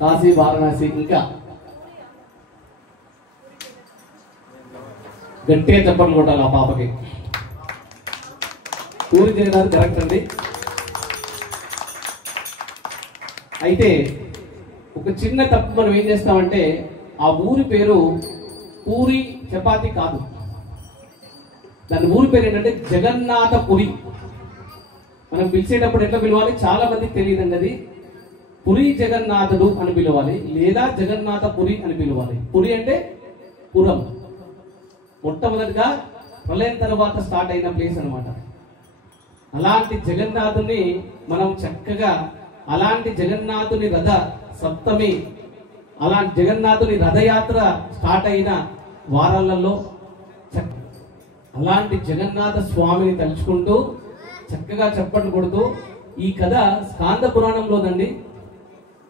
కాశీ, వారణాసి, ఇంకా గట్టిగా చెప్పండి కొట్టాలి ఆ పాపకి. పూరి జగన్నాథ్ కరెక్ట్ అండి. అయితే ఒక చిన్న తప్పు మనం ఏం చేస్తామంటే ఆ ఊరి పేరు పూరి చపాతి కాదు, దాని ఊరి పేరు ఏంటంటే జగన్నాథపురి. మనం పిలిచేటప్పుడు ఎట్లా పిలవాలి చాలా మందికి తెలియదండి. అది పురి జగన్నాథుడు అని పిలవాలి, లేదా జగన్నాథపురి అని పిలవాలి. పురి అంటే పురం, మొట్టమొదటిగా ప్రళయం తర్వాత స్టార్ట్ అయిన ప్లేస్ అనమాట. అలాంటి జగన్నాథుని మనం చక్కగా, అలాంటి జగన్నాథుని రథ సప్తమి, అలాంటి జగన్నాథుని రథయాత్ర స్టార్ట్ అయిన వారాలలో అలాంటి జగన్నాథ స్వామిని తలుచుకుంటూ చక్కగా చప్పట్లు కొడుతూ ఈ కథ స్కాంద పురాణంలోదండి.